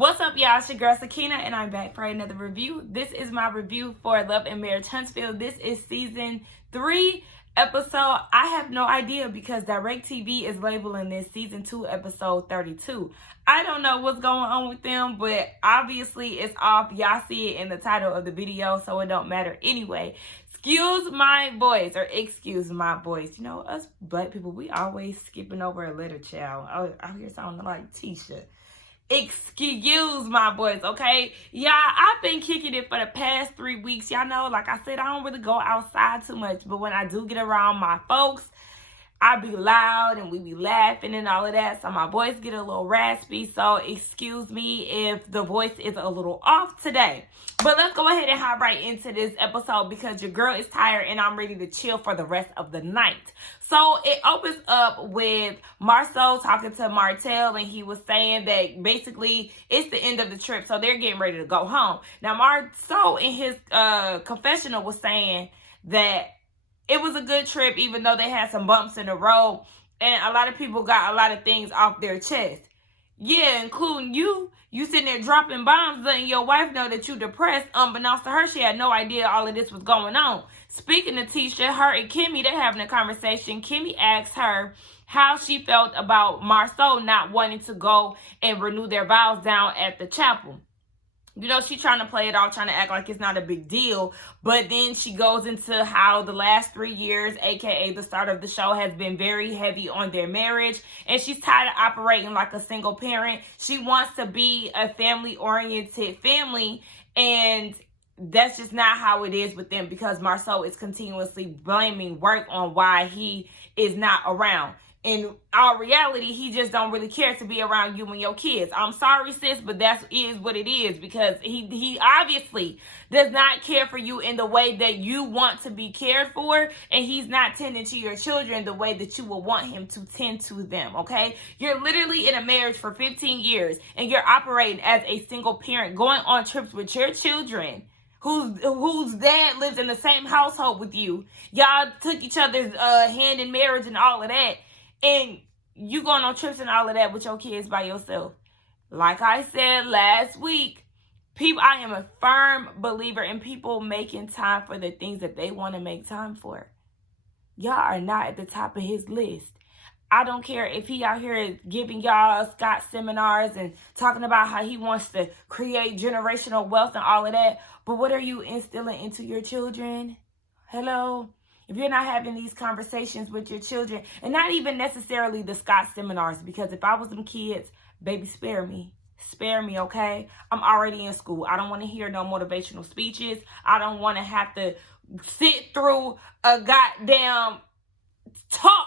What's up, y'all? It's your girl Sakina, and I'm back for another review. This is my review for Love and Marriage Huntsville. This is season 3, episode. I have no idea because DirecTV is labeling this season 2, episode 32. I don't know what's going on with them, but obviously it's off. Y'all see it in the title of the video, so it don't matter anyway. Excuse my voice, or excuse my voice. You know, us black people, we always skipping over a letter, child. Out here sounding like Tisha. Excuse my voice, okay? Y'all, I've been kicking it for the past 3 weeks. Y'all know, like I said, I don't really go outside too much. But when I do get around my folks, I be loud and we be laughing and all of that. So my voice get a little raspy. So excuse me if the voice is a little off today. But let's go ahead and hop right into this episode because your girl is tired and I'm ready to chill for the rest of the night. So it opens up with Marcel talking to Martell, and he was saying that basically it's the end of the trip. So they're getting ready to go home. Now Marcel in his confessional was saying that it was a good trip, even though they had some bumps in the road. And a lot of people got a lot of things off their chest. Yeah, including you. You sitting there dropping bombs, letting your wife know that you depressed. Unbeknownst to her, she had no idea all of this was going on. Speaking of Tisha, her and Kimmy, they're having a conversation. Kimmy asked her how she felt about Marcel not wanting to go and renew their vows down at the chapel. You know, she's trying to play it off, trying to act like it's not a big deal. But then she goes into how the last 3 years, aka the start of the show, has been very heavy on their marriage. And she's tired of operating like a single parent. She wants to be a family-oriented family. And that's just not how it is with them, because Marcel is continuously blaming work on why he is not around. In all reality, he just don't really care to be around you and your kids. I'm sorry, sis, but that is what it is, because he obviously does not care for you in the way that you want to be cared for, and he's not tending to your children the way that you would want him to tend to them, okay? You're literally in a marriage for 15 years, and you're operating as a single parent, going on trips with your children, whose dad lives in the same household with you. Y'all took each other's hand in marriage and all of that. And you going on trips and all of that with your kids by yourself. Like I said last week, I am a firm believer in people making time for the things that they want to make time for. Y'all are not at the top of his list. I don't care if he out here giving y'all Scott seminars and talking about how he wants to create generational wealth and all of that. But what are you instilling into your children? Hello? If you're not having these conversations with your children, and not even necessarily the Scott seminars, because if I was them kids, baby, spare me. Spare me, okay? I'm already in school. I don't want to hear no motivational speeches. I don't want to have to sit through a goddamn talk.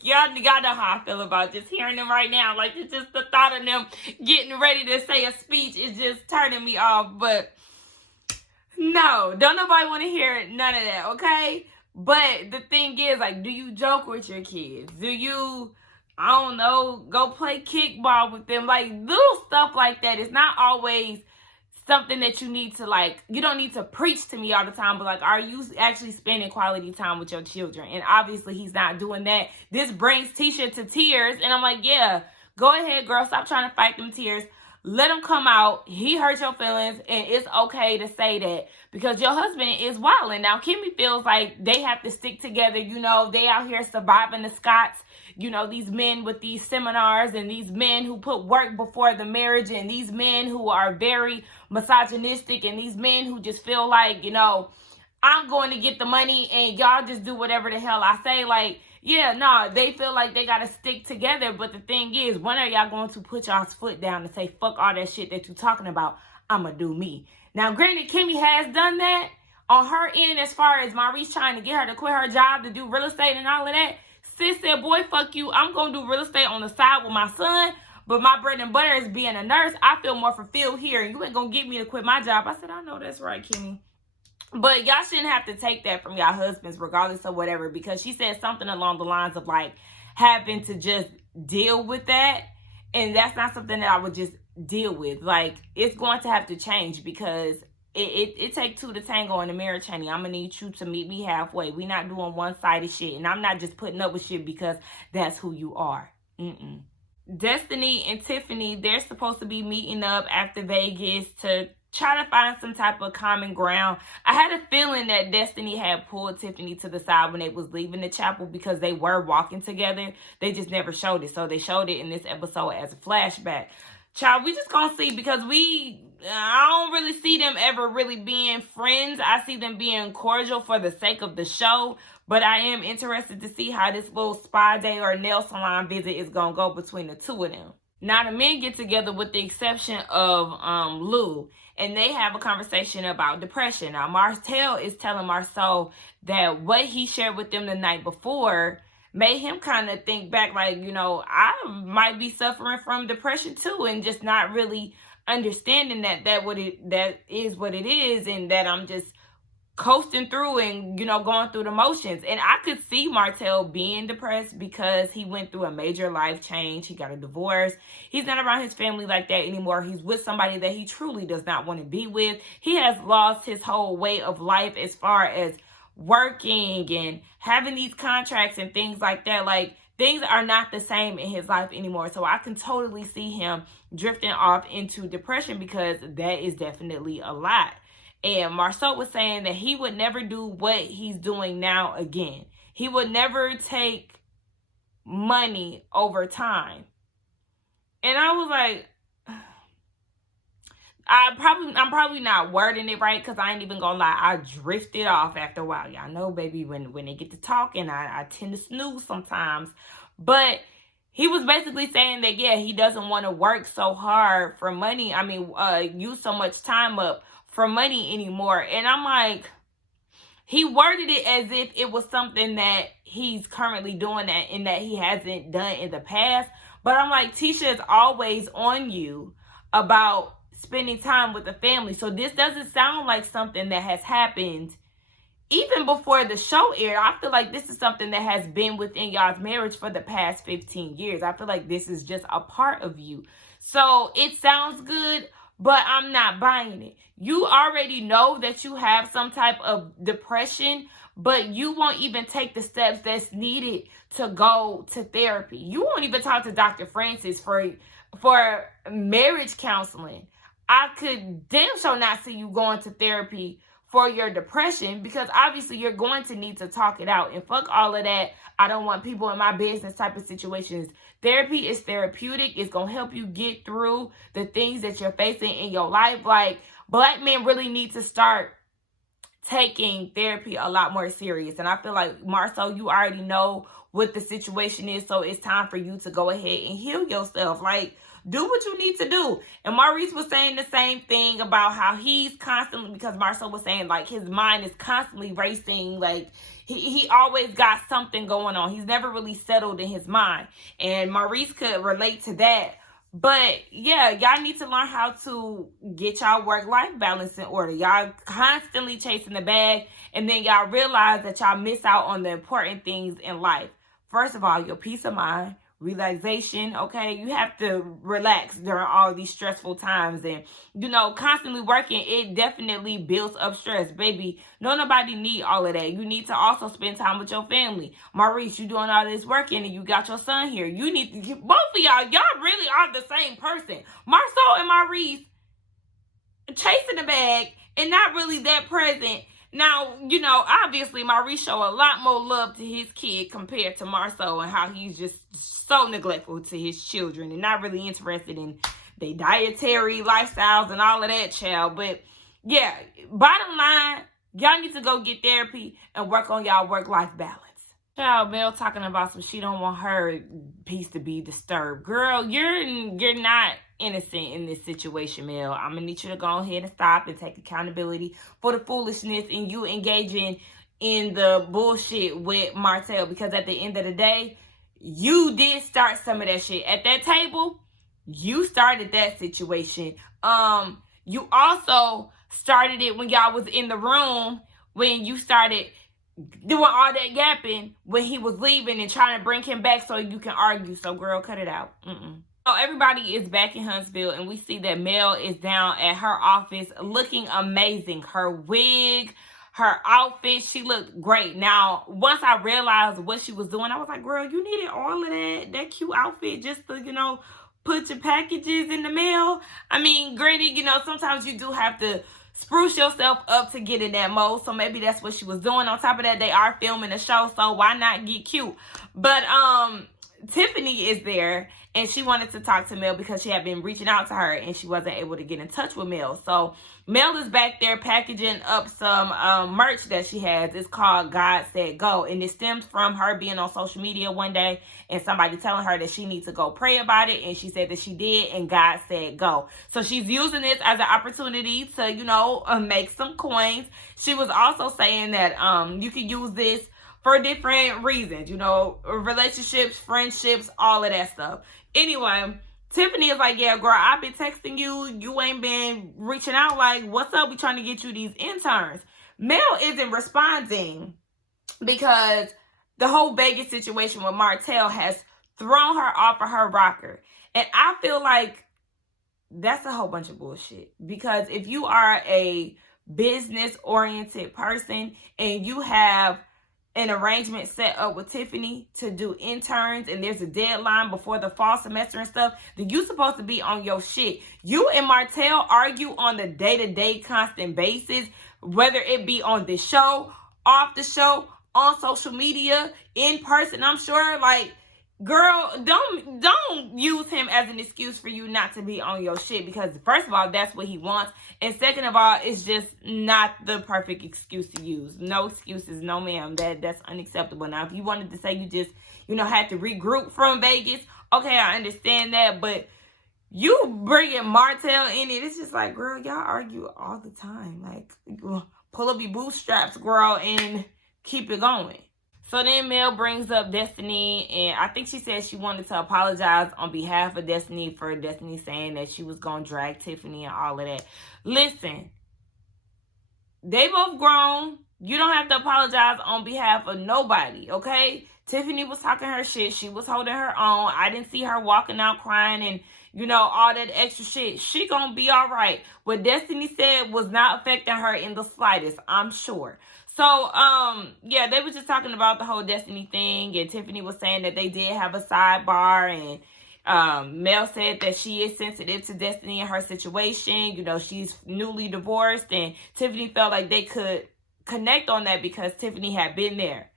Y'all know how I feel about just hearing them right now. Like, it's just the thought of them getting ready to say a speech is just turning me off. But no, don't nobody want to hear none of that, okay? But the thing is, like, do you joke with your kids? Do you, I don't know, go play kickball with them? Like, little stuff like that. It's not always something that you need to, like, you don't need to preach to me all the time. But, like, are you actually spending quality time with your children? And obviously, he's not doing that. This brings Tisha to tears. And I'm like, yeah, go ahead, girl. Stop trying to fight them tears. Let them come out. He hurt your feelings, and it's okay to say that because your husband is wilding. Now, Kimmy feels like they have to stick together. You know, they out here surviving the Scotts. You know, these men with these seminars, and these men who put work before the marriage, and these men who are very misogynistic, and these men who just feel like, you know, I'm going to get the money and y'all just do whatever the hell I say. Like, yeah, no, they feel like they got to stick together. But the thing is, when are y'all going to put y'all's foot down and say, fuck all that shit that you talking about? I'm going to do me. Now, granted, Kimmy has done that on her end as far as Maurice trying to get her to quit her job to do real estate and all of that. Sis said, boy, fuck you. I'm going to do real estate on the side with my son. But my bread and butter is being a nurse. I feel more fulfilled here. And you ain't going to get me to quit my job. I said, I know that's right, Kimmy. But y'all shouldn't have to take that from y'all husbands regardless of whatever, because she said something along the lines of like having to just deal with that. And that's not something that I would just deal with. Like, it's going to have to change because it takes two to tango in the marriage, honey. I'm going to need you to meet me halfway. We're not doing one-sided shit. And I'm not just putting up with shit because that's who you are. Destiny and Tiffany, they're supposed to be meeting up after Vegas to try to find some type of common ground. I had a feeling that Destiny had pulled Tiffany to the side when they was leaving the chapel because they were walking together. They just never showed it. So they showed it in this episode as a flashback. Child, we just gonna see, because I don't really see them ever really being friends. I see them being cordial for the sake of the show. But I am interested to see how this little spa day or nail salon visit is going to go between the two of them. Now, the men get together with the exception of Lou, and they have a conversation about depression. Now, Martell is telling Marceau that what he shared with them the night before made him kind of think back, like, you know, I might be suffering from depression too, and just not really understanding that is what it is, and that I'm just coasting through and, you know, going through the motions. And I could see Martell being depressed because he went through a major life change. He got a divorce. He's not around his family like that anymore. He's with somebody that he truly does not want to be with. He has lost his whole way of life as far as working and having these contracts and things like that. Like, things are not the same in his life anymore. So I can totally see him drifting off into depression, because that is definitely a lot. And Marceau was saying that he would never do what he's doing now again. He would never take money over time. And I was like, I'm probably not wording it right, because I ain't even gonna lie, I drifted off after a while. Y'all know, baby, when they get to talking, I tend to snooze sometimes. But he was basically saying that, yeah, he doesn't want to work so hard for money. I mean, use so much time up for money anymore. And I'm like, he worded it as if it was something that he's currently doing that and that he hasn't done in the past. But I'm like, Tisha is always on you about spending time with the family. So this doesn't sound like something that has happened even before the show aired. I feel like this is something that has been within y'all's marriage for the past 15 years. I feel like this is just a part of you. So it sounds good, but I'm not buying it. You already know that you have some type of depression, but you won't even take the steps that's needed to go to therapy. You won't even talk to Dr. Francis for marriage counseling. I could damn sure not see you going to therapy for your depression, because obviously you're going to need to talk it out. And fuck all of that, I don't want people in my business type of situations. Therapy is therapeutic. It's going to help you get through the things that you're facing in your life. Like, Black men really need to start taking therapy a lot more serious. And I feel like, Marceau, you already know what the situation is, so it's time for you to go ahead and heal yourself. Like, do what you need to do. And Maurice was saying the same thing about how he's constantly, because Marceau was saying, like, his mind is constantly racing. Like, he always got something going on. He's never really settled in his mind. And Maurice could relate to that. But yeah, y'all need to learn how to get y'all work-life balance in order. Y'all constantly chasing the bag, and then y'all realize that y'all miss out on the important things in life. First of all, your peace of mind, relaxation, okay? You have to relax during all these stressful times. And, you know, constantly working, it definitely builds up stress. Baby, nobody need all of that. You need to also spend time with your family. Maurice, you doing all this working and you got your son here. You need to get both of y'all really are the same person. Marceau and Maurice chasing the bag and not really that present. Now, you know, obviously Maurice show a lot more love to his kid compared to Marceau, and how he's just so neglectful to his children and not really interested in their dietary lifestyles and all of that, child. But yeah, bottom line, y'all need to go get therapy and work on y'all work-life balance. Child, Mel talking about some she don't want her peace to be disturbed. Girl, you're not innocent in this situation, Mel. I'm gonna need you to go ahead and stop and take accountability for the foolishness and you engaging in the bullshit with Martell, because at the end of the day, you did start some of that shit at that table. You started that situation. You also started it when y'all was in the room, when you started doing all that yapping when he was leaving and trying to bring him back so you can argue. So, girl, cut it out. So everybody is back in Huntsville, and we see that Mel is down at her office looking amazing. Her wig, her outfit. She looked great. Now, once I realized what she was doing, I was like, girl, you needed all of that cute outfit just to, you know, put your packages in the mail. I mean, granted, you know, sometimes you do have to spruce yourself up to get in that mode. So maybe that's what she was doing. On top of that, they are filming a show, so why not get cute? But Tiffany is there, and she wanted to talk to Mel because she had been reaching out to her and she wasn't able to get in touch with Mel. So Mel is back there packaging up some merch that she has. It's called God Said Go, and it stems from her being on social media one day and somebody telling her that she needs to go pray about it, and she said that she did, and God said go. So she's using this as an opportunity to, you know, make some coins. She was also saying that you can use this for different reasons, you know, relationships, friendships, all of that stuff. Anyway, Tiffany is like, yeah, girl, I've been texting you. You ain't been reaching out like, what's up? We trying to get you these interns. Mel isn't responding because the whole Vegas situation with Martell has thrown her off of her rocker. And I feel like that's a whole bunch of bullshit. Because if you are a business-oriented person and you have an arrangement set up with Tiffany to do interns and there's a deadline before the fall semester and stuff, then you supposed to be on your shit. You and Martell argue on the day-to-day constant basis, whether it be on the show, off the show, on social media, in person, I'm sure. Like, girl, don't use him as an excuse for you not to be on your shit, because first of all, that's what he wants, and second of all, it's just not the perfect excuse to use. No excuses, no ma'am. That's unacceptable. Now, if you wanted to say you just, you know, had to regroup from Vegas, okay, I understand that, but you bringing Martell in it, it's just like, girl, y'all argue all the time. Like, pull up your bootstraps, girl, and keep it going. So then Mel brings up Destiny, and I think she said she wanted to apologize on behalf of Destiny for Destiny saying that she was going to drag Tiffany and all of that. Listen, they both grown. You don't have to apologize on behalf of nobody, okay? Tiffany was talking her shit. She was holding her own. I didn't see her walking out crying and, you know, all that extra shit. She gonna be all right. What Destiny said was not affecting her in the slightest, I'm sure. So, yeah, they were just talking about the whole Destiny thing, and Tiffany was saying that they did have a sidebar, and Mel said that she is sensitive to Destiny and her situation. You know, she's newly divorced, and Tiffany felt like they could connect on that because Tiffany had been there.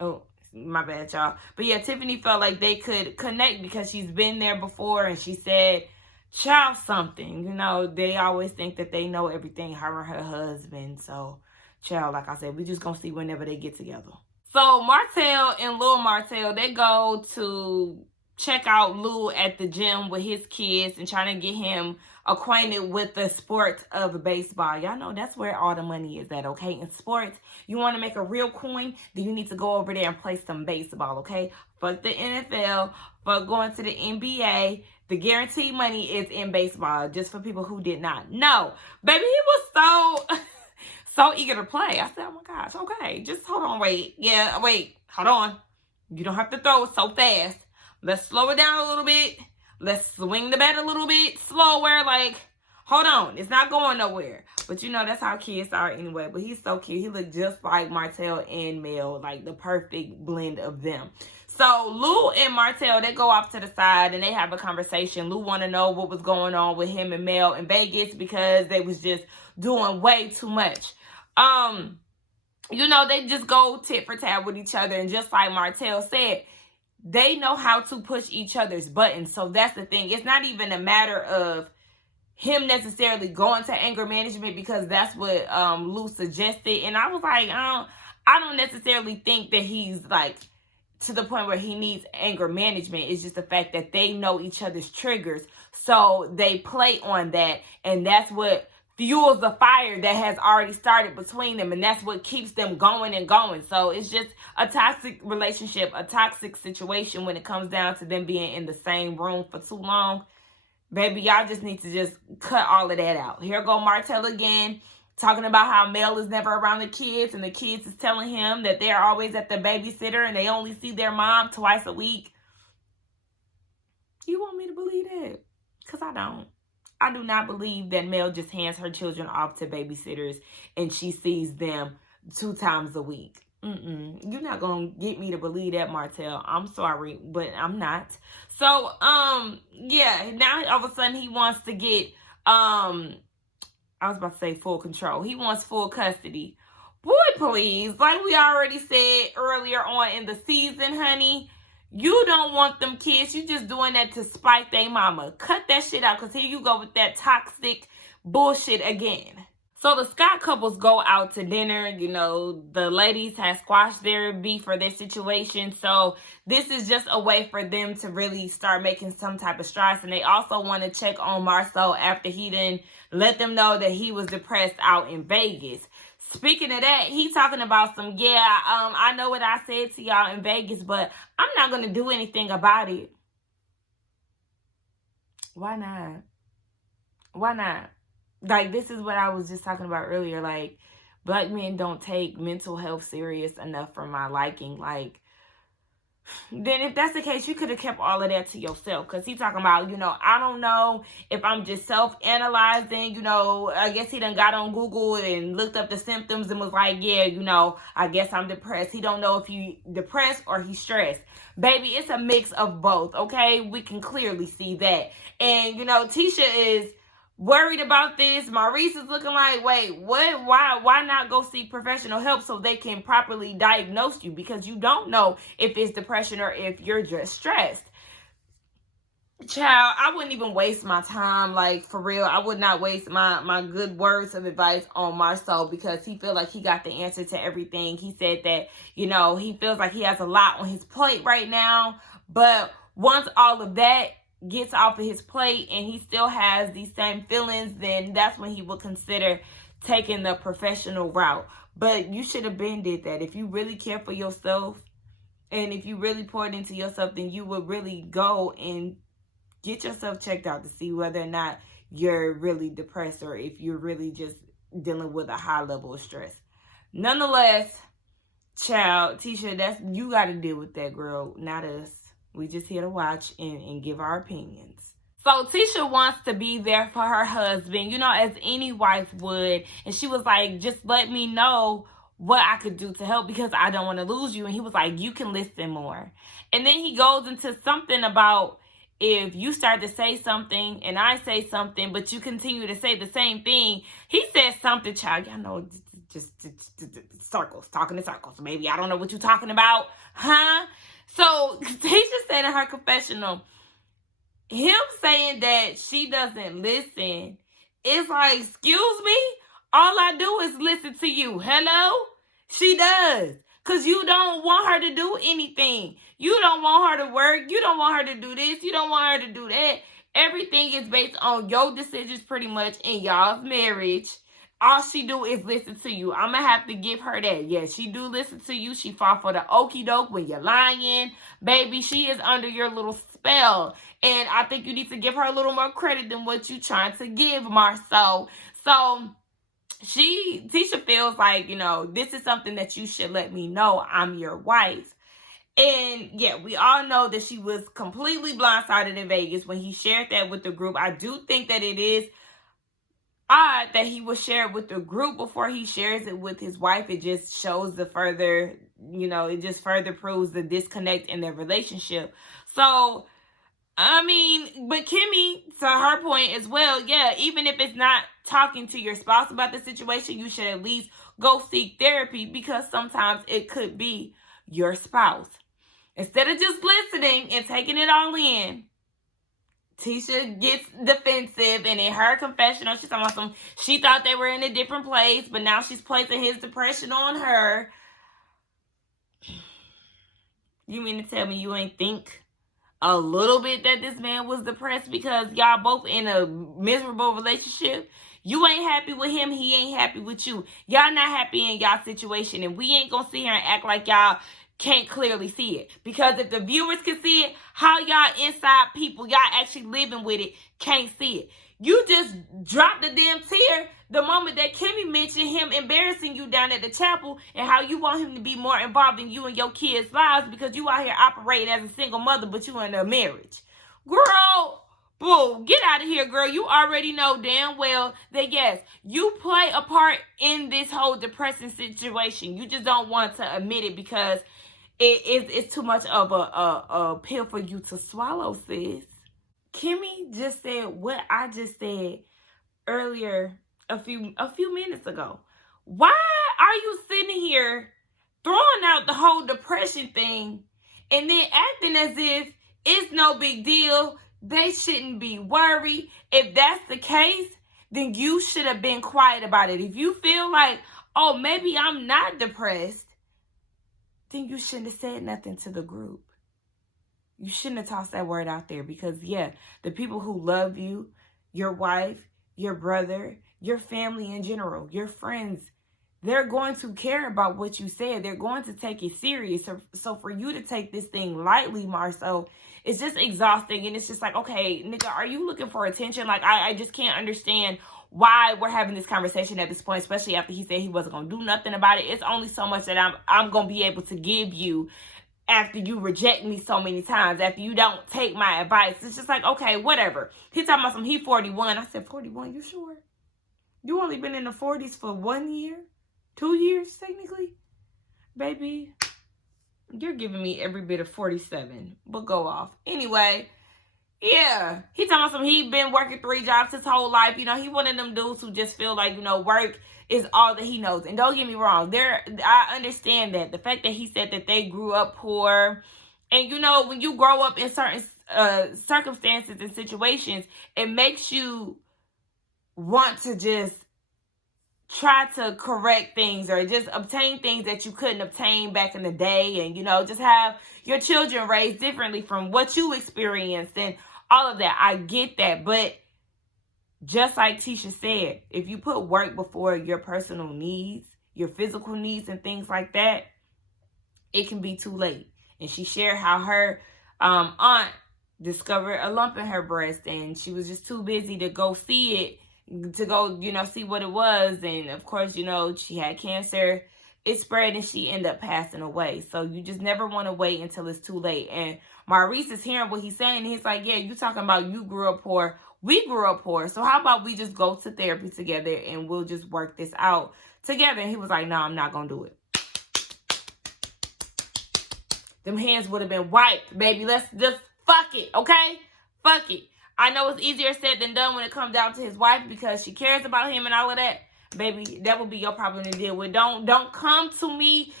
Oh, my bad, y'all. But yeah, Tiffany felt like they could connect because she's been there before, and she said, child something, you know, they always think that they know everything, her and her husband. So, child, like I said, we just gonna see whenever they get together. So, Martell and Lil Martell, they go to check out Lou at the gym with his kids and trying to get him acquainted with the sport of baseball. Y'all know that's where all the money is at, okay? In sports, you want to make a real coin, then you need to go over there and play some baseball, okay? Fuck the NFL, fuck going to the NBA. The guaranteed money is in baseball, just for people who did not know. Baby, he was so eager to play. I said, oh my gosh, okay, just hold on, wait. Yeah, wait, hold on. You don't have to throw it so fast. Let's slow it down a little bit. Let's swing the bat a little bit slower. Like, hold on, it's not going nowhere. But you know, that's how kids are anyway. But he's so cute. He looked just like Martell and Mel, like the perfect blend of them. So Lou and Martell, they go off to the side and they have a conversation. Lou want to know what was going on with him and Mel in Vegas because they was just doing way too much. You know, they just go tit for tat with each other. And just like Martell said, they know how to push each other's buttons. So that's the thing. It's not even a matter of him necessarily going to anger management, because that's what Lou suggested. And I was like, I don't necessarily think that he's like to the point where he needs anger management. It's just the fact that they know each other's triggers, so they play on that, and that's what fuels the fire that has already started between them, and that's what keeps them going and going. So it's just a toxic relationship, a toxic situation when it comes down to them being in the same room for too long. Baby, y'all just need to just cut all of that out. Here go Martell again, talking about how Mel is never around the kids, and the kids is telling him that they're always at the babysitter and they only see their mom twice a week. You want me to believe that? Because I don't. I do not believe that Mel just hands her children off to babysitters and she sees them 2 times a week. You're not gonna get me to believe that, Martell. I'm sorry, but I'm not. So, yeah, now all of a sudden he wants to get, I was about to say full control. He wants full custody. Boy, please. Like we already said earlier on in the season, honey, you don't want them kids. You just doing that to spite their mama. Cut that shit out, because here you go with that toxic bullshit again. So the Scott couples go out to dinner. You know, the ladies have squashed their beef or their situation. So this is just a way for them to really start making some type of strides. And they also want to check on Marcel after he didn't let them know that he was depressed out in Vegas. Speaking of that, he talking about some, I know what I said to y'all in Vegas, but I'm not going to do anything about it. Why not? Why not? Like, this is what I was just talking about earlier. Like, black men don't take mental health serious enough for my liking. Like, then if that's the case, you could have kept all of that to yourself. Because he talking about, I don't know if I'm just self-analyzing. I guess he done got on Google and looked up the symptoms and was like, I guess I'm depressed. He don't know if he depressed or he's stressed. Baby, it's a mix of both, okay? We can clearly see that. And, Tisha is worried about this. Maurice is looking like, wait, what? Why not go seek professional help so they can properly diagnose you? Because you don't know if it's depression or if you're just stressed. Child, I wouldn't even waste my time. Like, for real, I would not waste my good words of advice on Marcel, because he feels like he got the answer to everything. He said that, he feels like he has a lot on his plate right now. But once all of that gets off of his plate and he still has these same feelings, then that's when he will consider taking the professional route. But you should have been did that. If you really care for yourself and if you really poured into yourself, then you would really go and get yourself checked out to see whether or not you're really depressed or if you're really just dealing with a high level of stress. Nonetheless, child, Tisha, you got to deal with that, girl, not us. We just here to watch and give our opinions. So Tisha wants to be there for her husband, as any wife would. And she was like, just let me know what I could do to help, because I don't want to lose you. And he was like, you can listen more. And then he goes into something about if you start to say something and I say something, but you continue to say the same thing. He said something, child, y'all know, just circles, talking in circles. Maybe I don't know what you're talking about, huh? So Tisha said in her confessional, him saying that she doesn't listen is like, excuse me? All I do is listen to you. Hello? She does. Because you don't want her to do anything. You don't want her to work. You don't want her to do this. You don't want her to do that. Everything is based on your decisions pretty much in y'all's marriage. All she do is listen to you. I'm going to have to give her that. Yes, she do listen to you. She fall for the okie doke when you're lying. Baby, she is under your little spell. And I think you need to give her a little more credit than what you trying to give, Marcel. So Tisha feels like, this is something that you should let me know. I'm your wife. And yeah, we all know that she was completely blindsided in Vegas when he shared that with the group. I do think that it is odd that he would share it with the group before he shares it with his wife. It just shows the further, it just further proves the disconnect in their relationship. So, I mean, but Kimmy, to her point as well, yeah, even if it's not talking to your spouse about the situation, you should at least go seek therapy, because sometimes it could be your spouse. Instead of just listening and taking it all in, Tisha gets defensive, and in her confessional, she's talking about she thought they were in a different place, but now she's placing his depression on her. You mean to tell me you ain't think a little bit that this man was depressed because y'all both in a miserable relationship? You ain't happy with him, he ain't happy with you. Y'all not happy in y'all situation, and we ain't gonna sit here and act like y'all can't clearly see it. Because if the viewers can see it, how y'all inside people, y'all actually living with it, can't see it. You just dropped the damn tear the moment that Kimmy mentioned him embarrassing you down at the chapel and how you want him to be more involved in you and your kids' lives because you out here operating as a single mother, but you in a marriage. Girl, Boo, get out of here, girl. You already know damn well that, yes, you play a part in this whole depressing situation. You just don't want to admit it because it's too much of a pill for you to swallow, sis. Kimmy just said what I just said earlier a few minutes ago. Why are you sitting here throwing out the whole depression thing and then acting as if it's no big deal? They shouldn't be worried. If that's the case, then you should have been quiet about it. If you feel like, oh, maybe I'm not depressed, then you shouldn't have said nothing to the group. You shouldn't have tossed that word out there because, yeah, the people who love you, your wife, your brother, your family in general, your friends, they're going to care about what you said. They're going to take it serious. So for you to take this thing lightly, Marcel, it's just exhausting. And it's just like, okay, nigga, are you looking for attention? Like, I just can't understand why we're having this conversation at this point, especially after he said he wasn't going to do nothing about it. It's only so much that I'm going to be able to give you after you reject me so many times, after you don't take my advice. It's just like, okay, whatever. He talking about he 41. I said, 41, you sure? You only been in the 40s for 1 year? 2 years, technically? Baby, you're giving me every bit of 47, but go off. Anyway, yeah. He talking about he been working 3 jobs his whole life. You know, he one of them dudes who just feel like, you know, work is all that he knows. And don't get me wrong, I understand that. The fact that he said that they grew up poor. And, you know, when you grow up in certain circumstances and situations, it makes you want to just try to correct things or just obtain things that you couldn't obtain back in the day. And, you know, just have your children raised differently from what you experienced and all of that. I get that. But just like Tisha said, if you put work before your personal needs, your physical needs and things like that, it can be too late. And she shared how her aunt discovered a lump in her breast and she was just too busy to go see it, to go, you know, see what it was. And of course, you know, she had cancer. It spread and she ended up passing away. So you just never want to wait until it's too late. And Maurice is hearing what he's saying. And he's like, yeah, you talking about you grew up poor. We grew up poor. So how about we just go to therapy together and we'll just work this out together. And he was like, no, I'm not going to do it. Them hands would have been wiped, baby. Let's just fuck it, okay? Fuck it. I know it's easier said than done when it comes down to his wife because she cares about him and all of that. Baby, that would be your problem to deal with. Don't come to me.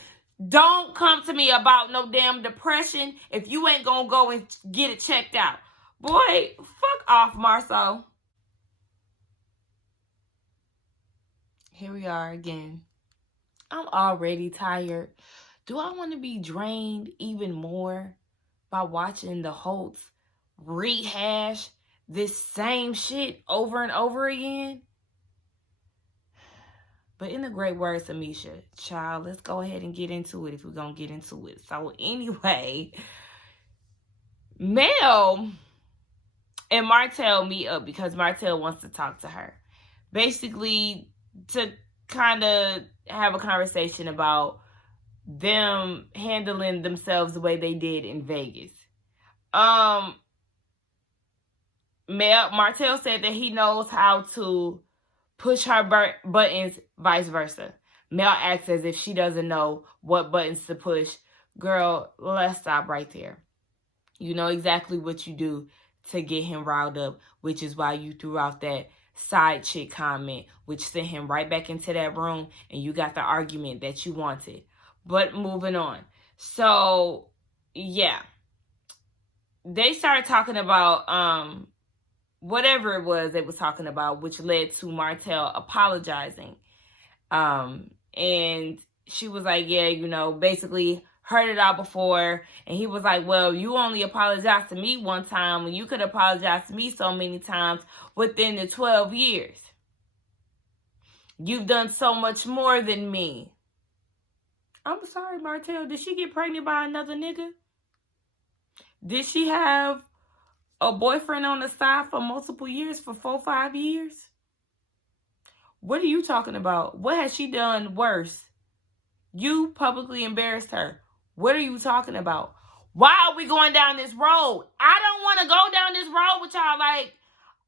Don't come to me about no damn depression if you ain't gonna go and get it checked out. Boy, fuck off, Marceau. Here we are again. I'm already tired. Do I want to be drained even more by watching the Holtz rehash this same shit over and over again? But in the great words of Misha, child, let's go ahead and get into it if we're going to get into it. So anyway, Mel and Martell meet up because Martell wants to talk to her. Basically, to kind of have a conversation about them handling themselves the way they did in Vegas. Martell said that he knows how to push her buttons, vice versa. Mel acts as if she doesn't know what buttons to push. Girl, let's stop right there. You know exactly what you do to get him riled up, which is why you threw out that side chick comment, which sent him right back into that room, and you got the argument that you wanted. But moving on. So, yeah. They started talking about whatever it was they was talking about, which led to Martell apologizing. And she was like, yeah, you know, basically heard it all before. And he was like, well, you only apologized to me one time when you could apologize to me so many times within the 12 years. You've done so much more than me. I'm sorry, Martell. Did she get pregnant by another nigga? Did she have a boyfriend on the side for multiple years, for 4-5 years? What are you talking about? What has she done worse? You publicly embarrassed her. What are you talking about? Why are we going down this road? I don't want to go down this road with y'all. Like,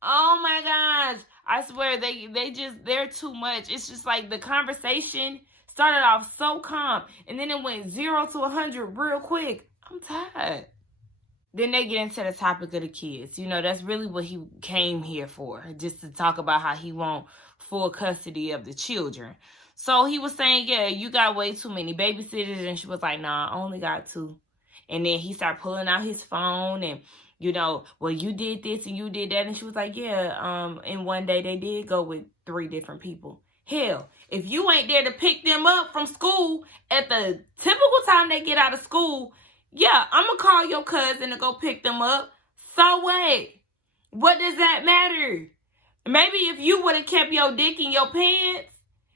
oh my gosh. I swear they're too much. It's just like the conversation started off so calm and then it went 0 to 100 real quick. I'm tired. Then they get into the topic of the kids. You know, that's really what he came here for, just to talk about how he want full custody of the children. So he was saying, yeah, you got way too many babysitters. And she was like, nah, I only got 2. And then he started pulling out his phone and, you know, well, you did this and you did that. And she was like, yeah, and one day they did go with 3 different people. Hell, if you ain't there to pick them up from school at the typical time they get out of school, yeah, I'm going to call your cousin to go pick them up. So what? What does that matter? Maybe if you would have kept your dick in your pants,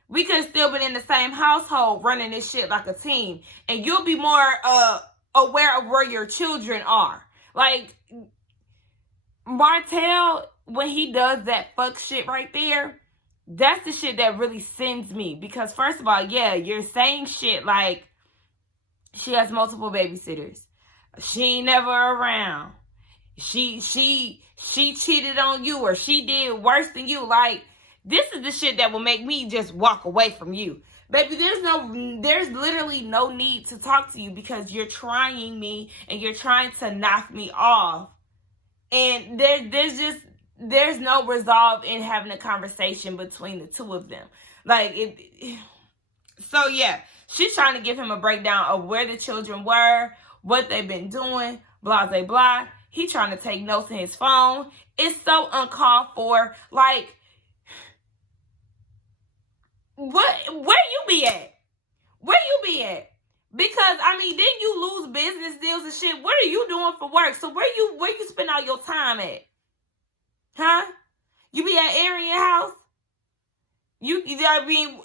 we could have still been in the same household running this shit like a team. And you'll be more aware of where your children are. Like, Martell, when he does that fuck shit right there, that's the shit that really sends me. Because first of all, yeah, you're saying shit like, she has multiple babysitters. She ain't never around. She cheated on you, or she did worse than you. Like, this is the shit that will make me just walk away from you. Baby, there's literally no need to talk to you because you're trying me and you're trying to knock me off. And there's no resolve in having a conversation between the two of them. Like, so yeah, she's trying to give him a breakdown of where the children were, what they've been doing, blah, blah, blah. He trying to take notes in his phone. It's so uncalled for. Like, where you be at? Where you be at? Because, I mean, didn't you lose business deals and shit? What are you doing for work? So where you spend all your time at? Huh? You be at Arian house? I mean,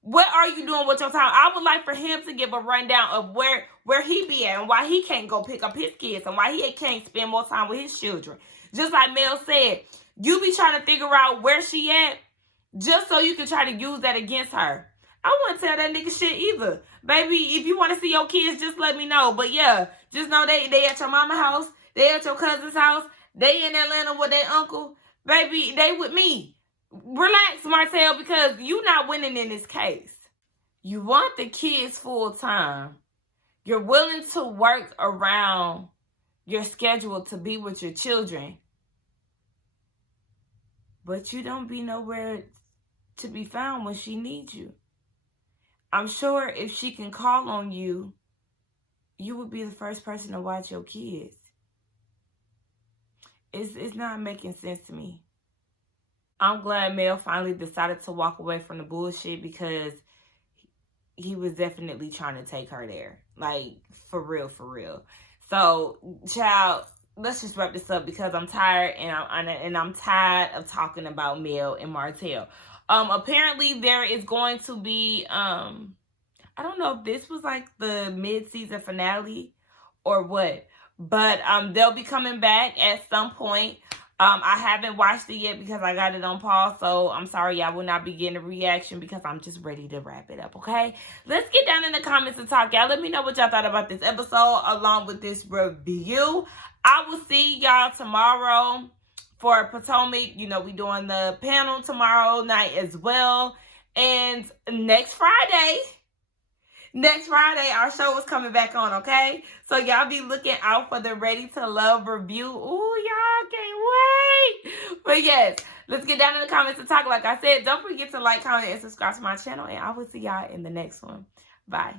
what are you doing with your time? I would like for him to give a rundown of where he be at and why he can't go pick up his kids and why he can't spend more time with his children. Just like Mel said, you be trying to figure out where she at just so you can try to use that against her. I wouldn't tell that nigga shit either. Baby, if you want to see your kids, just let me know. But yeah, just know they at your mama's house. They at your cousin's house. They in Atlanta with their uncle. Baby, they with me. Relax, Martell, because you not winning in this case. You want the kids full time. You're willing to work around your schedule to be with your children. But you don't be nowhere to be found when she needs you. I'm sure if she can call on you, you would be the first person to watch your kids. It's not making sense to me. I'm glad Mel finally decided to walk away from the bullshit because he was definitely trying to take her there. Like, for real, for real. So, child, let's just wrap this up because I'm tired and I'm tired of talking about Mel and Martell. Apparently there is going to be, I don't know if this was like the mid-season finale or what, but they'll be coming back at some point. I haven't watched it yet because I got it on pause, so I'm sorry y'all will not be getting a reaction because I'm just ready to wrap it up, okay? Let's get down in the comments and talk, y'all. Let me know what y'all thought about this episode along with this review. I will see y'all tomorrow for Potomac. You know, we doing the panel tomorrow night as well. And next Friday, our show is coming back on, okay? So y'all be looking out for the Ready to Love review. Ooh, y'all can't wait. But yes, let's get down in the comments and talk. Like I said, don't forget to like, comment, and subscribe to my channel. And I will see y'all in the next one. Bye.